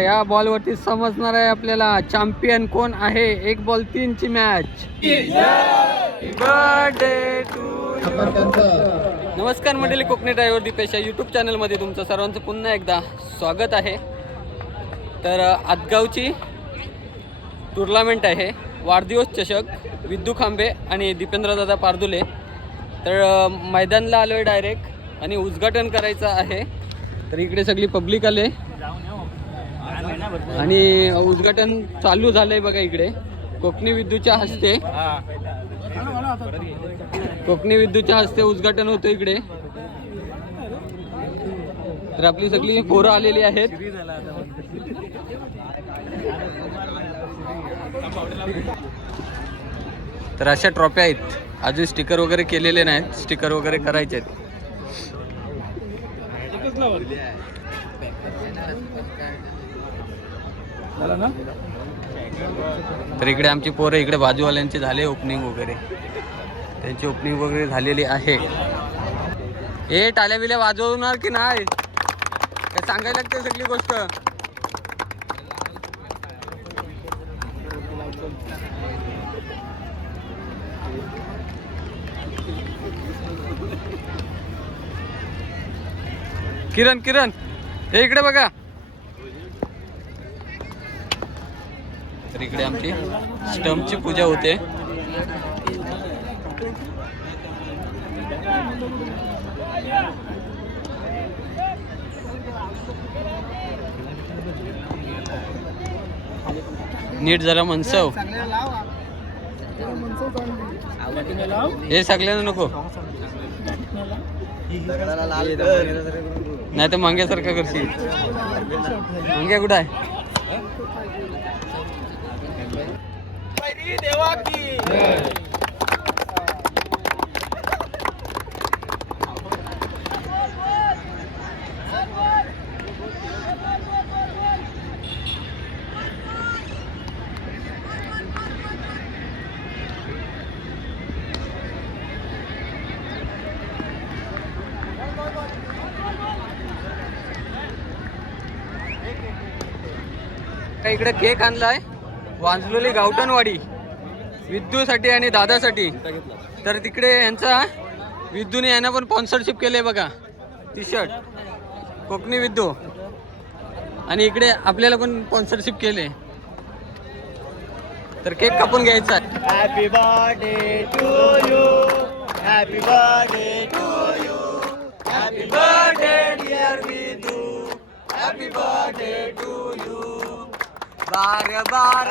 या बॉलवरती समजणार आहे आपल्याला चॅम्पियन कोण आहे. एक बॉल तीन ची मॅच टू नमस्कार मंडळी कोकणी ड्रायव्हर दीपेश या यूट्यूब चॅनलमध्ये तुमचं सर्वांचं पुन्हा एकदा स्वागत आहे. तर आतगावची टुर्नामेंट आहे. वाढदिवस चषक विद्दू खांबे आणि दीपेंद्रदादा पारदुले. तर मैदानला आलो आहे डायरेक्ट आणि उद्घाटन करायचं आहे. तर इकडे सगळी पब्लिक आले. आणि उद्घाटन चालू झालंय बघा इकडे. कोकणी विद्यूच्या हस्ते. कोकणी विद्यूच्या हस्ते उद्घाटन होतं इकडे. तर आपली सगळी पोरं आलेली आहेत. तर अशा ट्रॉफ्या आहेत. अजून स्टिकर वगैरे केलेले नाहीत. स्टिकर वगैरे करायचे आहेत. तर इकडे आमची पोरं इकडे बाजूवाल्यांचे झाले ओपनिंग वगैरे. त्यांची ओपनिंग वगैरे झालेली आहे. हे टाल्या बिल्या वाजवणार की नाही? काय सांगायला लागते सगळी गोष्ट. किरण किरण. हे इकडे बघा. तर इकडे आमची स्टंपची पूजा होते. नीट जरा मनसव हे सगळ्यांना नको. नाही तर मांग्यासारखं करशील. मांग्या कुठं आहे? काय इकडे केक आणलाय? वांजलोली गावटनवाडी विद्यूसाठी आणि दादासाठी. तर तिकडे यांचा विद्यूने यांना पण स्पॉन्सरशिप केले बघा. टी शर्ट कोकणी विद्यू आणि इकडे आपल्याला पण स्पॉन्सरशिप केले तर केक कापून घ्यायचा आहे. Happy birthday to you. Happy birthday to you. Happy birthday dear Vidu happy birthday to you बार बार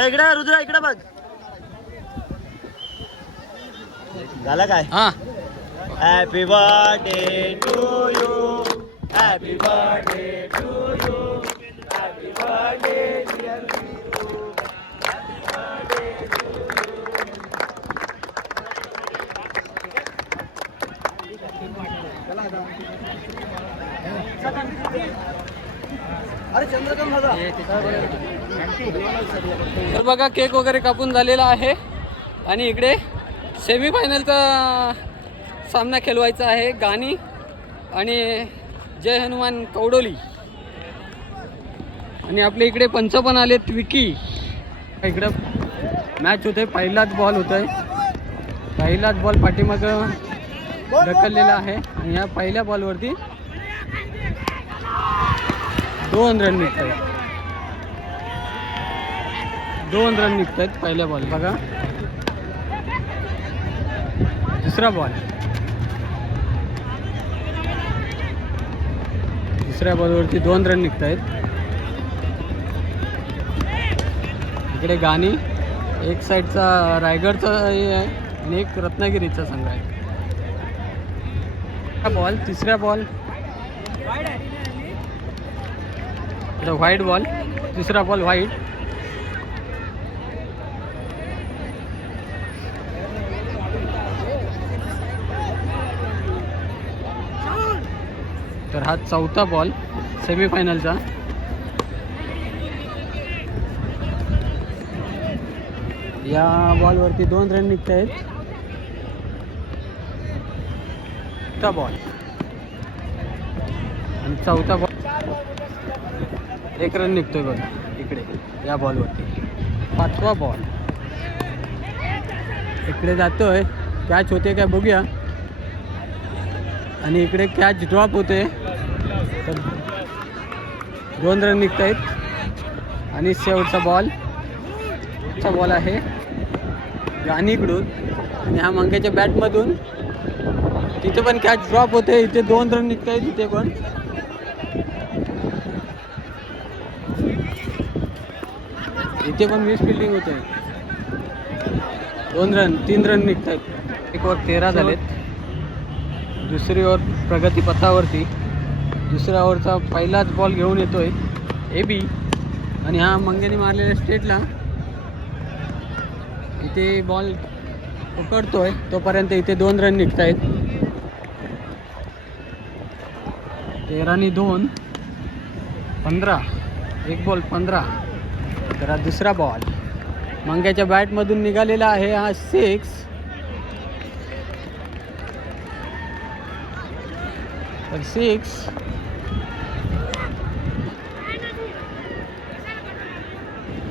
इकडे रुद्रा इकडे बघ. झालं काय? हा. Happy birthday to you happy birthday to you happy birthday तर बघा केक वगैरे कापून झालेला आहे. आणि इकडे सेमी फायनलचा सामना खेळवायचा आहे गाणी आणि जय हनुमान कवडोली. आणि आपल्या इकडे पंच पण आलेत विकी. इकडं मॅच होते पहिलाच बॉल होतोय. पहिलाच बॉल पाठीमाग ढकललेला आहे. आणि या पहिल्या बॉलवरती दोन रन निघत आहेत दोन रन निघत आहेत पहिल्या बॉल बघा. दुसरा बॉल दुसऱ्या बॉलवरती दोन रन निघत आहेत इकडे गाणी. एक साईडचा रायगडचा हे आहे आणि एक रत्नागिरीचा संघ आहे. बॉल तिसऱ्या बॉल व्हाईट बॉल तिसरा बॉल व्हाईट तर हा चौथा बॉल सेमीफायनलचा या बॉलवरती दोन रन निघत आहेत चौथा बॉल आणि चौथा बॉल एक रन निघतोय बघा. इकडे या बॉलवरती पाचवा बॉल इकडे जातोय. कॅच होते काय बघूया. आणि इकडे कॅच ड्रॉप होते. तर दोन रन निघत आहेत आणि शेवटचा बॉल चा बॉल आहे गाणीकडून आणि हा मंग्याच्या बॅटमधून तिथे पण कॅच ड्रॉप होते. इथे दोन रन निघत आहेत इथे पण. इथे पण वीस फिल्डिंग होते दोन रन तीन रन निघत आहेत एक ओवर तेरा झालेत. दुसरी ओवर प्रगती पथावरती. दुसऱ्या ओव्हरचा पहिलाच बॉल घेऊन येतोय. A B. आणि हा मंग्याने मारलेल्या स्टेटला इथे बॉल पकडतोय. तोपर्यंत इथे दोन रन निघत आहेत तेरानी दोन. पंधरा. एक बॉल पंधरा. तर दुसरा बॉल मंग्याच्या बॅटमधून निघालेला आहे हा सिक्स तर सिक्स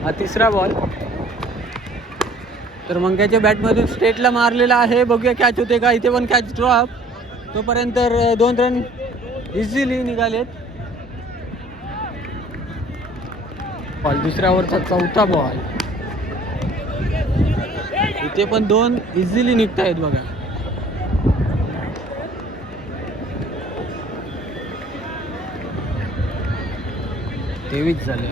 हा तिसरा बॉल तर मंग्याच्या बॅटमधून स्टेटला मारलेला आहे. बघूया कॅच होते का? इथे पण कॅच ड्रॉप तोपर्यंत दोन रन इझिली निघालेत. बॉल दुसऱ्या ओव्हरचा चौथा बॉल इथे पण दोन इझिली निघत आहेत बघा. तेवीस झाले.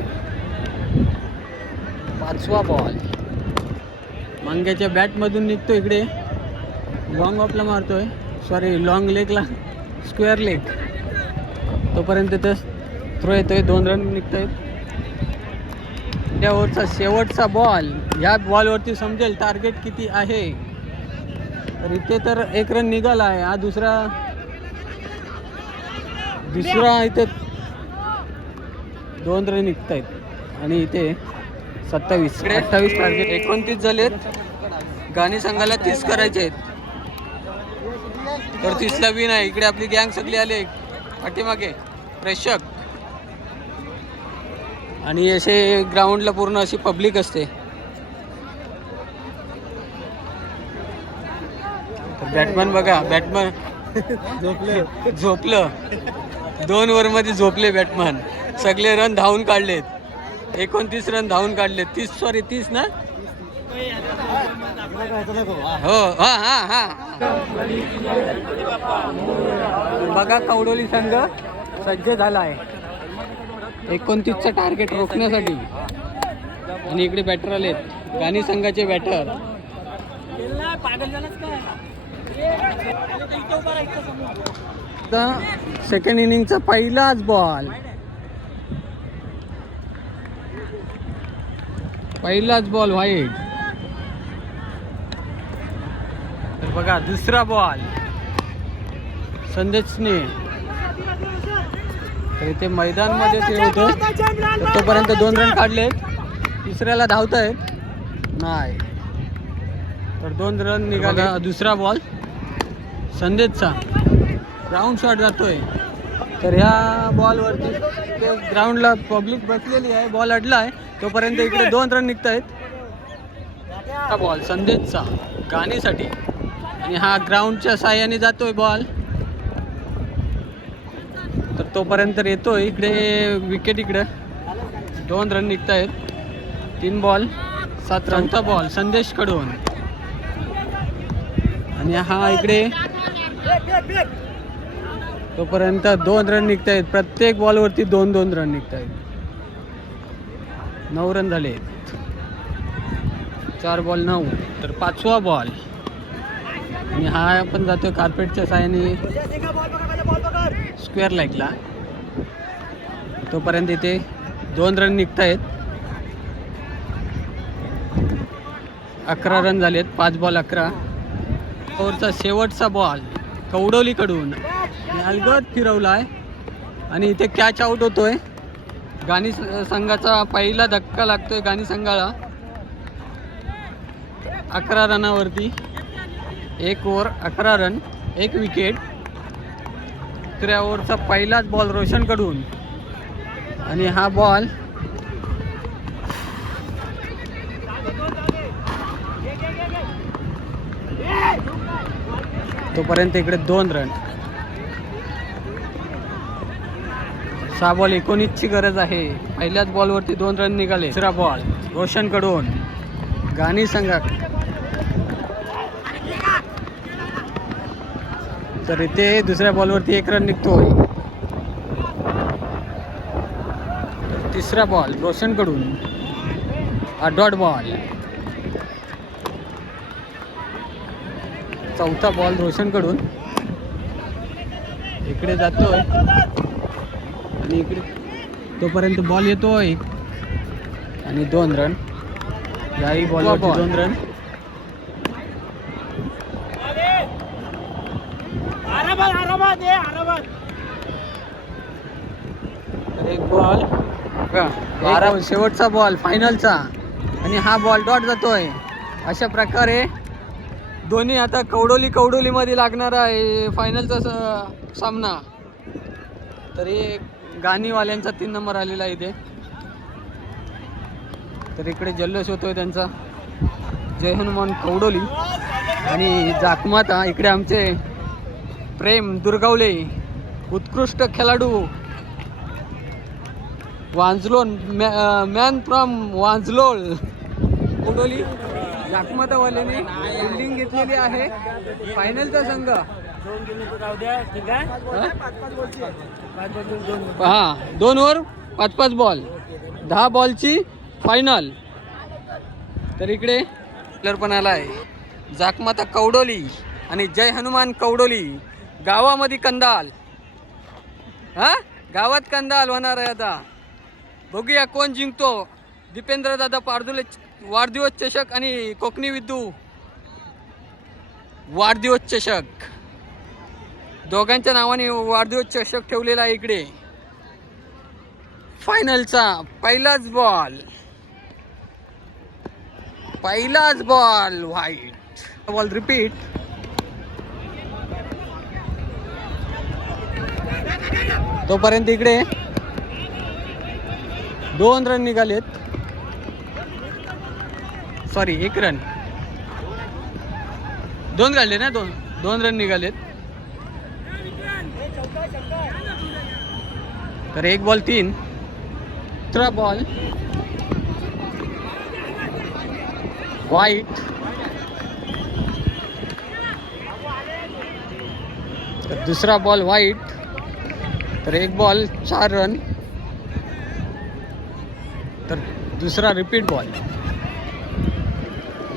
पाचवा बॉल मांग्याच्या बॅटमधून निघतो इकडे. लॉंग ऑफला मारतोय. सॉरी लॉंग लेगला स्क्वेअर लेग तोपर्यंत तर थ्रो येतोय. दोन रन निघत आहेत त्या ओव्हरचा शेवटचा बॉल ह्या बॉलवरती समजेल टार्गेट किती आहे. तर इथे तर एक रन निघाला आहे. हा दुसरा दुसरा इथे दोन रन निघत आहेत आणि इथे सत्तावीस अठ्ठावीस टार्गेट एकोणतीस झालेत. गाणी सांगायला तीस करायचे आहेत. तर तीसला विन आहे. इकडे आपली गँग सगळी आली. पाठीमागे. प्रेक्षक. आणि असे ग्राउंडला पूर्ण अशी पब्लिक असते. बॅटमॅन बघा बॅटमॅन झोपलं. झोपलं. दोन ओव्हरमध्ये झोपले बॅटमॅन सगळे रन धावून काढलेत. एकोणतीस रन धावून काढलेत. तीस सॉरी तीस ना? हो हा हा हा. बघा कवडोली संघ सज्ज झाला आहे एकोणतीसचं टार्गेट रोखण्यासाठी. आणि इकडे बॅटर आलेत. गाणी संघाचे बॅटर सेकंड इनिंगचा पहिलाच बॉल पहिलाच बॉल व्हाईट तर बघा दुसरा बॉल संदेशने. तर इथे मैदानमध्ये ते होतं. तर तोपर्यंत दोन रन काढलेत. तिसऱ्याला धावत आहेत नाही. तर दोन रन निघाला. दुसरा बॉल. संदेशचा. ग्राउंड शॉट जातोय. तर ह्या बॉलवरती ते ग्राउंडला पब्लिक बसलेली आहे. बॉल अडला आहे तोपर्यंत इकडे दोन रन निघत आहेत हा बॉल संदेशचा. गाणीसाठी. आणि हा ग्राउंडच्या साह्याने जातोय बॉल तर तोपर्यंत येतो इकडे विकेट इकडे. दोन रन निघत आहेत तीन बॉल सात रनचा बॉल संदेशकडून आणि हा इकडे. तोपर्यंत दोन रन निघत आहेत प्रत्येक बॉलवरती दोन दोन रन निघत आहेत नऊ रन झाले चार बॉल नऊ. तर पाचवा बॉल आणि हा पण जातोय कार्पेटच्या साहाय्याने. स्क्वेअर लाईकला तोपर्यंत इथे दोन रन निघत आहेत अकरा रन झालेत पाच बॉल अकरा. ओव्हरचा शेवटचा बॉल कवडोलीकडून आणि अलगद फिरवला आहे आणि इथे कॅच आउट होतोय. गाणी संघाचा पहिला धक्का लागतोय गाणी संघाला. अकरा रनावरती एक ओव्हर अकरा रन एक विकेट दुसऱ्या ओव्हरचा पहिलाच बॉल रोशनकडून. आणि हा बॉल तोपर्यंत इकडे दोन रन सहा बॉल एकोणीसची गरज आहे. पहिल्याच बॉलवरती दोन रन निघाले. दुसरा बॉल रोशनकडून. गाणी संघा तर इथे दुसऱ्या बॉलवरती एक रन निघतोय. तिसरा बॉल रोशनकडून. हा डॉट बॉल चौथा बॉल रोशनकडून. इकडे जातोय. आणि इकडे तोपर्यंत बॉल येतोय. आणि दोन रन याही बॉल दोन रन एक बॉल बारा शेवटचा बॉल फायनलचा आणि हा बॉल डॉट जातोय. अशा प्रकारे दोन्ही आता कवडोली कवडोलीमध्ये लागणारा आहे फायनलचा स- सामना. तरी गाणीवाल्यांचा तीन नंबर आलेला आहे इथे. तर इकडे जल्लोष होतोय त्यांचा. जय हनुमान कवडोली. आणि जाकमाता इकडे आमचे प्रेम दुर्गावले उत्कृष्ट खेळाडू. वांजलोन मॅन फ्रॉम वांजलोळ कोडोली जाकमातावाल्याने बिल्डिंग घेतलेली आहे. फायनलचा संघ. हां हा? दोन दोन ओव्हर पाच पाच बॉल दहा बॉलची फायनल तर इकडे प्लेअर पण आला आहे. जाकमाता कवडोली आणि जय हनुमान कवडोली गावामध्ये कंदाल. हा? गावात कंदाल होणार आहे आता. बघूया कोण जिंकतो. दीपेंद्र दादा पारदुले वाढदिवस चषक आणि कोकणी विद्दू. वाढदिवस चषक. दोघांच्या नावाने वाढदिवस चषक ठेवलेला आहे इकडे. फायनलचा पहिलाच बॉल पहिलाच बॉल व्हाईट बॉल रिपीट तोपर्यंत इकडे दोन रन निघालेत. सॉरी एक रन दोन काढले ना दोन? दोन रन निघालेत. तर एक बॉल तीन. दुसरा बॉल वाईट तर दुसरा बॉल वाईट तर एक बॉल चार रन. तर दुसरा रिपीट बॉल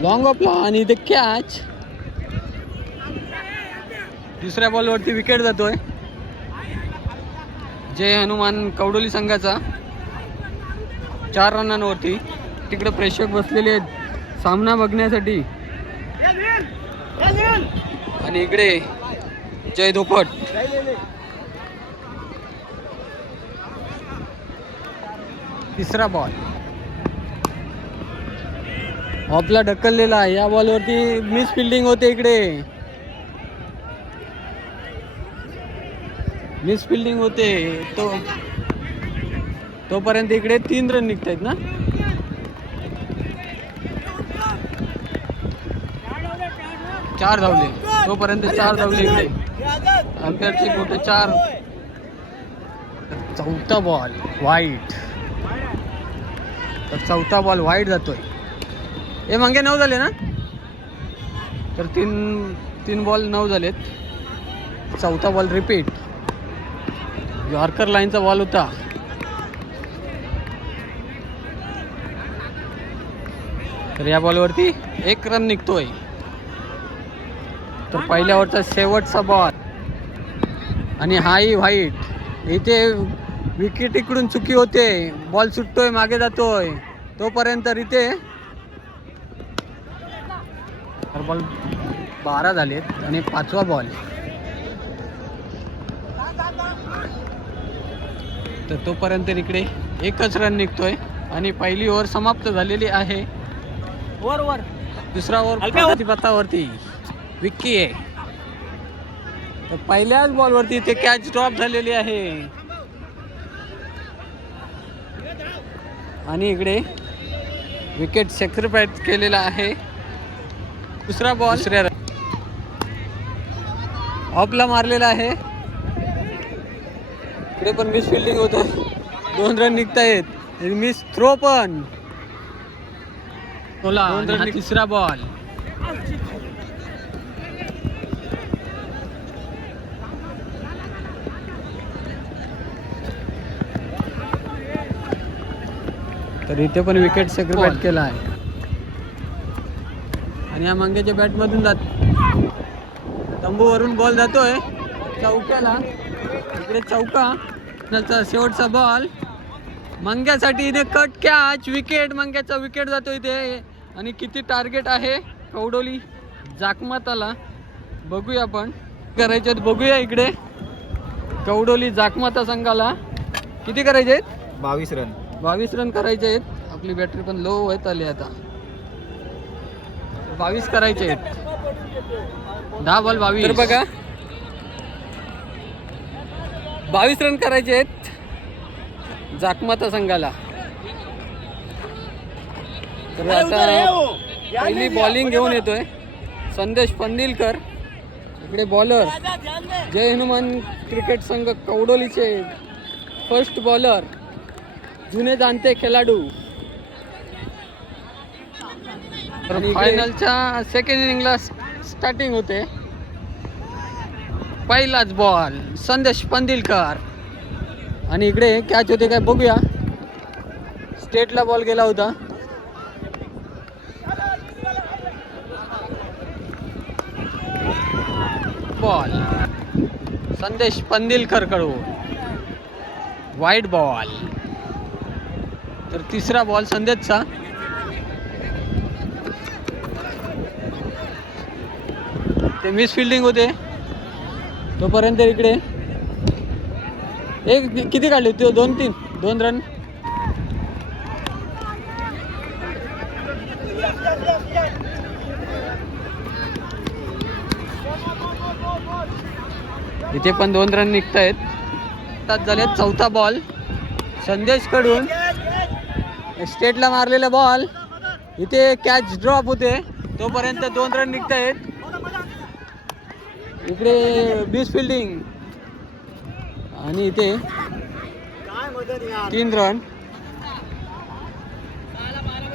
लॉंग ऑफला आणि इथे कॅच दुसऱ्या बॉलवरती विकेट जातोय. जय हनुमान कवडोली संघाचा. चार रनांवरती. तिकडे प्रेक्षक बसलेले आहेत. सामना बघण्यासाठी. आणि इकडे जय धोपट तिसरा बॉल ऑफला ढकललेला आहे. या बॉलवरती मिस फिल्डिंग होते इकडे. मिस फिल्डिंग होते. तो तोपर्यंत इकडे तीन रन निघत आहेत ना? चार धावले. तोपर्यंत चार धावले इकडे. अम्पायरचे कुठे चार? चौथा बॉल वाईट तर चौथा बॉल वाईट जातोय. हे मागे नऊ झाले ना? तर तीन तीन बॉल नऊ झालेत. चौथा बॉल रिपीट यॉर्कर लाईनचा बॉल होता. तर या बॉलवरती एक रन निघतोय. तर पहिल्या ओव्हरचा शेवटचा बॉल आणि हाई व्हाईट इथे विकेट इकडून चुकी होते. बॉल सुटतोय मागे जातोय. तोपर्यंत इथे बॉल बारा झालेत आणि पाचवा बॉल तर तोपर्यंत इकडे एकच रन निघतोय आणि पहिली ओव्हर समाप्त झालेली आहे. वर वर. दुसरा ओव्हर पत्तावरती विक्की आहे तर पहिल्याच बॉलवरती ते कॅच ड्रॉप झालेली आहे. आणि इकडे विकेट सॅक्रिफाईस केलेला आहे. दुसरा बॉल दुसऱ्या ऑफला मारलेला आहे. इकडे पण मिस फिल्डिंग होत दोन रन निघतायत मिस थ्रो पण. तिसरा बॉल तर इथे पण विकेट सॅक्रिफाईस Ball. केला आहे. आणि या मंग्याच्या बॅटमधून जात तंबूवरून बॉल जातोय. चौक्याला. इकडे चौका. नंतर शेवटचा बॉल मंग्यासाठी इथे कट कॅच विकेट मंग्याचा विकेट जातो इथे. आणि किती टार्गेट आहे? कवडोली जाकमाताला. बघूया आपण. करायचे आहेत? बघूया इकडे. कवडोली जाकमाता संघाला. किती करायचे आहेत? बावीस रन बावीस रन करायचे आहेत. आपली बॅटरी पण लो होत आली आता. बावीस करायचे आहेत. दहा बॉल बावीस. तर बघा. बावीस रन करायचे आहेत. जाकमाता संघाला. तर आता पहिली बॉलिंग घेऊन येतोय. संदेश पंदिलकर इकडे बॉलर जय हनुमान क्रिकेट संघ कवडोलीचे फर्स्ट बॉलर जुने जाणते खेळाडू. तर फायनलच्या सेकंड इनिंगला स्टार्टिंग होते. पहिलाच बॉल संदेश पंदिलकर. आणि इकडे कॅच होते काय बघूया. स्टेटला बॉल गेला होता. बॉल संदेश पंदिलकरकडून. वाईट बॉल तर तिसरा बॉल संदेशचा ते मिस फिल्डिंग होते. तोपर्यंत इकडे. एक किती काढले होते? दोन तीन. दोन रन इथे पण दोन रन निघत आहेत झाले चौथा बॉल संदेशकडून स्टेटला मारलेला बॉल. इथे कॅच ड्रॉप होते. तोपर्यंत दोन रन निघत आहेत इकडे बीस फिल्डिंग आणि इथे तीन रन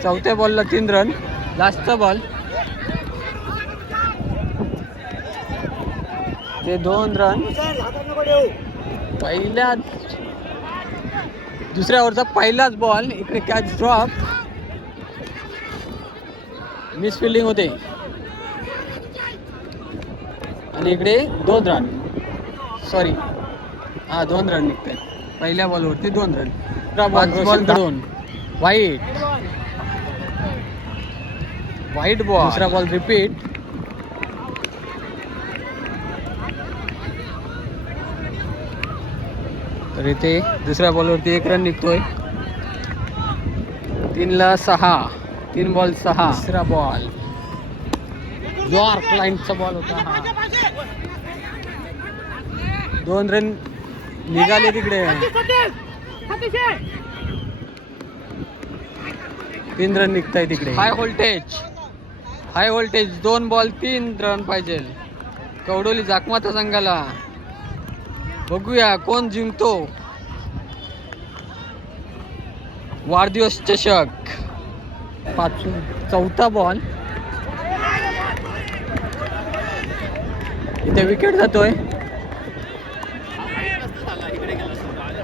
चौथ्या बॉलला तीन रन लास्टचा बॉल ते दोन रन पहिल्या दुसऱ्या ओव्हरचा पहिलाच बॉल इकडे कॅच ड्रॉप मिस फिल्डिंग होते. आणि इकडे दोन रन सॉरी हा दोन रन निघते पहिल्या बॉलवरती दोन रन बॉलकडून वाईट वाईट बॉल दुसरा बॉल रिपीट तर इथे दुसऱ्या बॉलवरती एक रन निघतोय. तीनला सहा. तीन बॉल सहा. तिसरा बॉल यॉर्क लाईनचा बॉल होता हा. दोन रन निघाले तिकडे. तीन रन निघताय तिकडे. हाय व्होल्टेज हाय व्होल्टेज दोन बॉल तीन रन पाहिजे. कवडोली जाकमाता संघाला. बघूया कोण जिंकतो. वाढदिवस चषक. पाच चौथा बॉल इथे विकेट जातोय.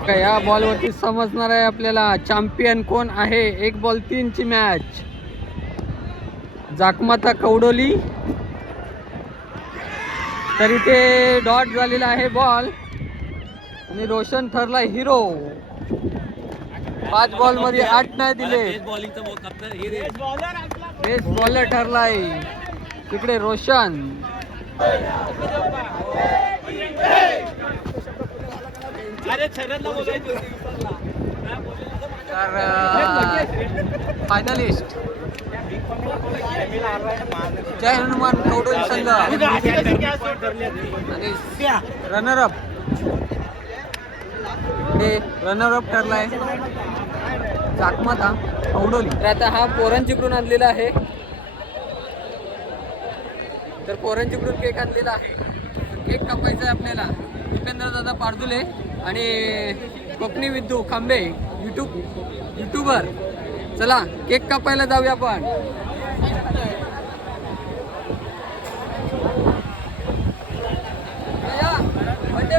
का या बॉलवरती समजणार आहे आपल्याला चॅम्पियन कोण आहे. एक बॉल तीनची मॅच जाकमाता कवडोली तरी ते डॉट झालेला आहे बॉल आणि रोशन ठरला हिरो पाच बॉलमध्ये आठ नाही दिले बेस्ट बॉलर ठरलाय तिकडे रोशन फायनलिस्ट जय हनुमान कवडोली संघ आणि रनर अप हे रनर अप ठरलाय. चाकमाता औडोली. तर आता हा पोरांचिकडून आणलेला आहे. तर पोरांचिकडून केक आणलेला आहे. केक कापायचा आहे आपल्याला. दीपेंद्र दादा पारदुले आणि कोकणी विद्यू खांबे युट्यूब युट्यूबर चला केक कापायला जाऊया आपण. या,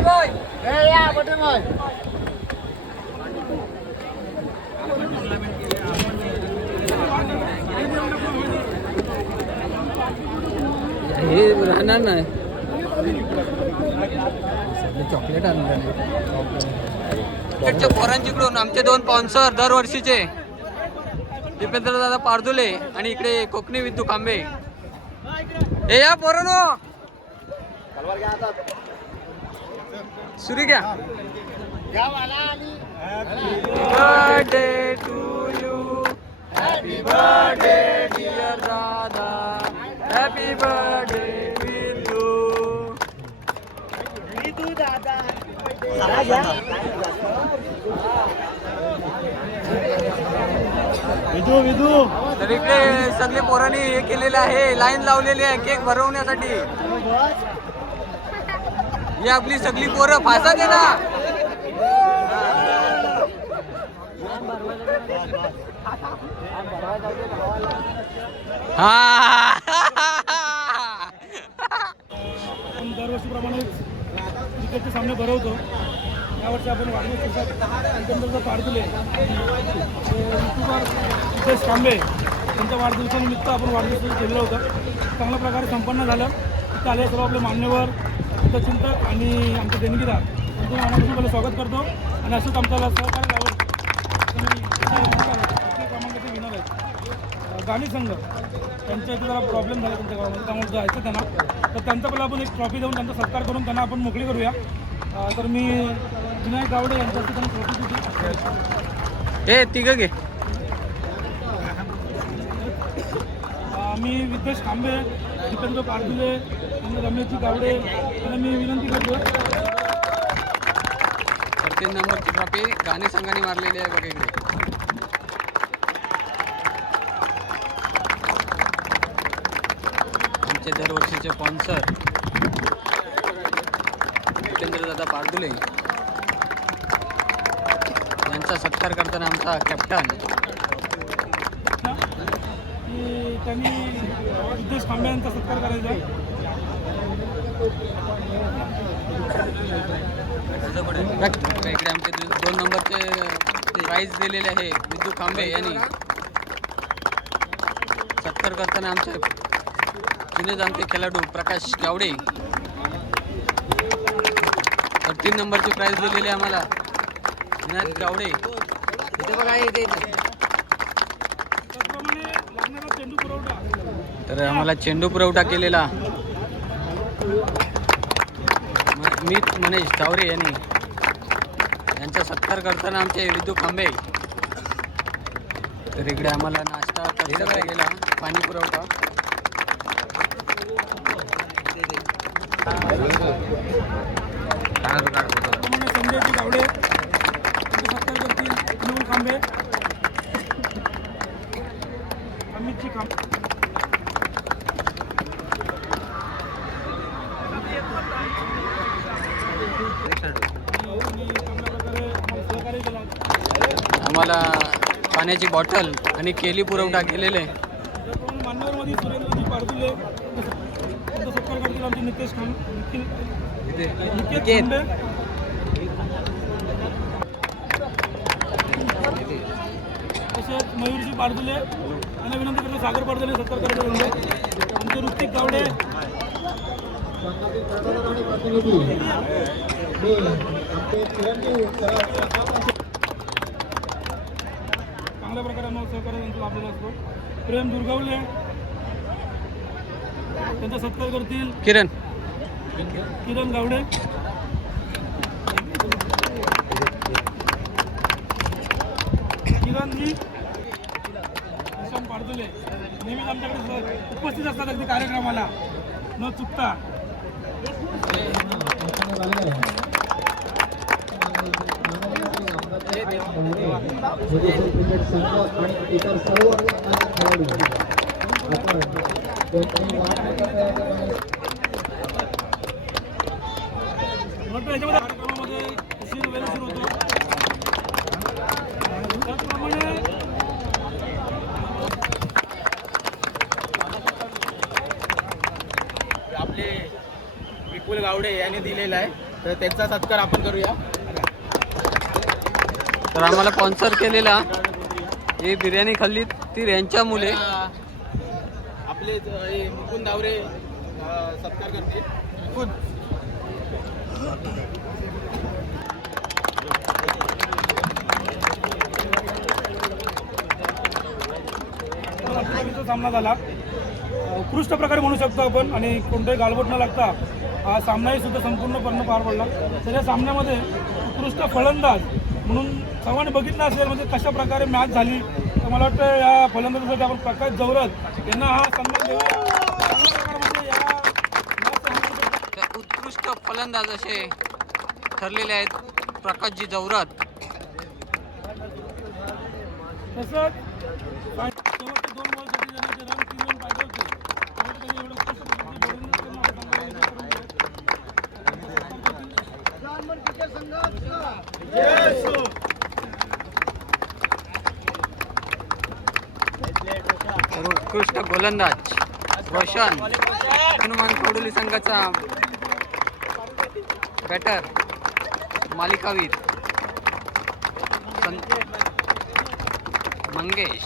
बॉय हे राहणार नाही. चॉकलेट आणलं पोरांच्याकडून आमचे दोन स्पॉन्सर दरवर्षीचे. दीपेंद्र दादा पारदुले आणि इकडे कोकणी विद्दू खांबे. हे या पोरानो. सुरी घ्या. Birthday to you happy birthday dear दादा हॅपी बर्थडे विदू विदू. तर इकडे सगळे पोरांनी हे केलेले आहे. लाईन लावलेली आहे. केक भरवण्यासाठी. ही आपली सगळी पोरं फासा दे ना हा दरवर्षीप्रमाणेच क्रिकेटचे सामने भरवतो. यावर्षी आपण वाढदिवसाचा पाडदिले युट्यूबर नितेश कांबे त्यांच्या वाढदिवसानिमित्त आपण वाढदिवस केलेलं होतं. चांगल्या प्रकारे संपन्न झालं. तिथे आले सर्व आपले मान्यवर चिंतक आणि आमचे देणगीदार त्यांचं मनापासून पहिलं स्वागत करतो. आणि असंच आमच्याला सहकार्य लावत क्रमांकाचे विनर आहेत. गाणी संघ. त्यांच्या इथे जरा प्रॉब्लेम झाला त्यांच्या गावामध्ये. त्यामुळे जायचं त्यांना. तर त्यांचा पहिला आपण एक ट्रॉफी देऊन त्यांचा सत्कार करून त्यांना आपण मोकळी करूया. तर मी विनायक गावडे यांच्यासाठी त्यांना ट्रॉफी दिली हे तिघ घे. मी विद्येश खांबे जितेंद्र पारदुले रमेशजी गावडे यांना मी विनंती करतो. तीन नंबरची ट्रॉफी गाणे संघाने मारलेली आहे बघा इकडे. आमचे दरवर्षीचे स्पॉन्सर दादा पारदुले. यांचा सत्कार करताना आमचा कॅप्टन त्यांनी विद्येश खांबे यांचा सत्कार करायचा. इकडे आमचे दोन नंबरचे प्राईज दिलेले आहे. विद्यू खांबे यांनी. सत्कार करताना आमचे जुने जाणते खेळाडू प्रकाश गावडे. तर तीन नंबरची प्राईज दिलेली आहे आम्हाला. विनायक गावडे. तर आम्हाला चेंडू पुरवठा केलेला. मी मनेश तावरे यांनी यांचा सत्कार करताना आमचे विद्यू खांबे. तर इकडे आम्हाला नाश्ता करता गेला. पाणी पुरवठा. त्याचप्रमाणे संजयजी गावडे त्यांचे सत्कार करतील अनिल खांबे अमितजी खांबे आणि त्यांनी चांगल्या प्रकारे आम्हाला सहकार्य केलं आम्हाला पाण्याची बॉटल आणि केली पुरवठा केलेले. तसेच मयूरजी पारदुले यांना विनंती करतो सागर पारदुले सत्कार करायचे म्हणजे आमचे ऋतिक गावडे. चांगल्या प्रकारे आम्हाला सहकार्य त्यांचा लाभलेला असतो. प्रेम दुर्गावले. त्यांचा सत्कार करतील. किरण. किरण गावडे. किरणजी किशन पाडदुले नेहमीच आमच्याकडे उपस्थित असतात अगदी कार्यक्रमाला. न चुकता. संघ आणि इतर सर्व खेळाडू आपण कोणत्याही कार्यक्रमामध्ये उशीर वेळ सुरू होतो त्याचप्रमाणे आपले विपुल गावडे यांनी दिलेला आहे तर त्यांचा सत्कार आपण करूया. तर आम्हाला स्पॉन्सर केलेला ही बिर्याणी खाल्ली ती यांच्या मुले. आपले हे मुकुंद दावरे अं, सत्कार करतील. मुकुंद सामना झाला. उत्कृष्ट प्रकारे म्हणू शकतो आपण आणि कोणताही गालबोट न लागता हा सामनाही सुद्धा संपूर्णपणे पार पडला. तर या सामन्यामध्ये उत्कृष्ट फलंदाज म्हणून सर्वांनी बघितलं असेल म्हणजे कशा प्रकारे मॅच झाली. तर मला वाटतं या फलंदाजासाठी आपण प्रकाश जवरत यांना हा सन्मान देऊया. उत्कृष्ट फलंदाज असे ठरलेले आहेत प्रकाशजी जवरात तसंच दोन बॉलसाठी त्यांनी जे रन तीन रन पाहिजे होते त्यामुळे त्यांनी एवढं उत्कृष्ट पद्धतीने गोलंदाज करून आपल्या संघाला विजय करून दिला. तर उत्कृष्ट गोलंदाज रोशन हनुमान कोडोली संघाचा बॅटर मालिकावीर मंगेश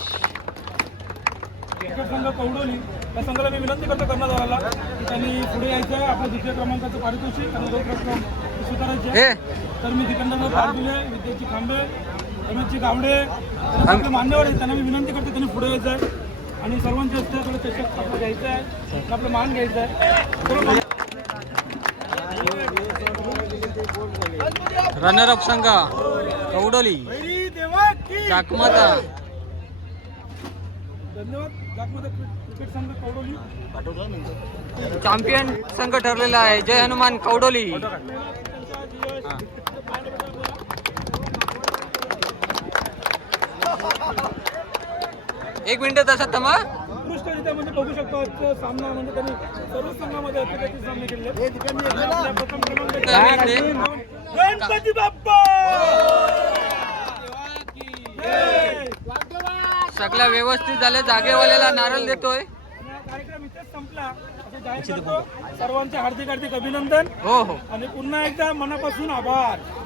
क्रिकेट संघ कौडोली त्या संघाला मी विनंती करतो कर्णधाराला की त्यांनी पुढे यायचं आहे आपल्या दुसऱ्या क्रमांकाचं पारितोषिक आणि दोन क्रमांक स्वीकारायचे हे. आहे. तर मी तिकडनं पारदुले विद्याची खांबे रमेशची गावडे आपले मान्यवर आहेत. त्यांना मी विनंती करतो त्यांनी पुढे यायचं आहे. आणि सर्वांच्या हस्ते थोडं चषक आपलं घ्यायचं आहे. आणि आपलं मान घ्यायचं आहे. थोडं मान- रनर अप संघ कौडोली चाकमाता धन्यवाद. जातमध्ये क्रिकेट संघ कौडोली. चॅम्पियन संघ ठरलेला आहे. जय हनुमान कौडोली. एक मिनिट तसा उत्कृष्टरित्या म्हणजे बघू शकतो आजचा सामना म्हणजे त्यांनी सर्व संघामध्ये अतिरेकी सामने केले आपल्या प्रथम क्रमांकाचे गणपती बाप्पा! जय! सगळं व्यवस्थित झालं. जागेवाल्याला नारळ देतोय. हा कार्यक्रम इथेच संपला. असं जाहीर करतो. सर्वांचे हार्दिक हार्दिक अभिनंदन. हो हो. आणि पुन्हा एकदा मनापासून आभार.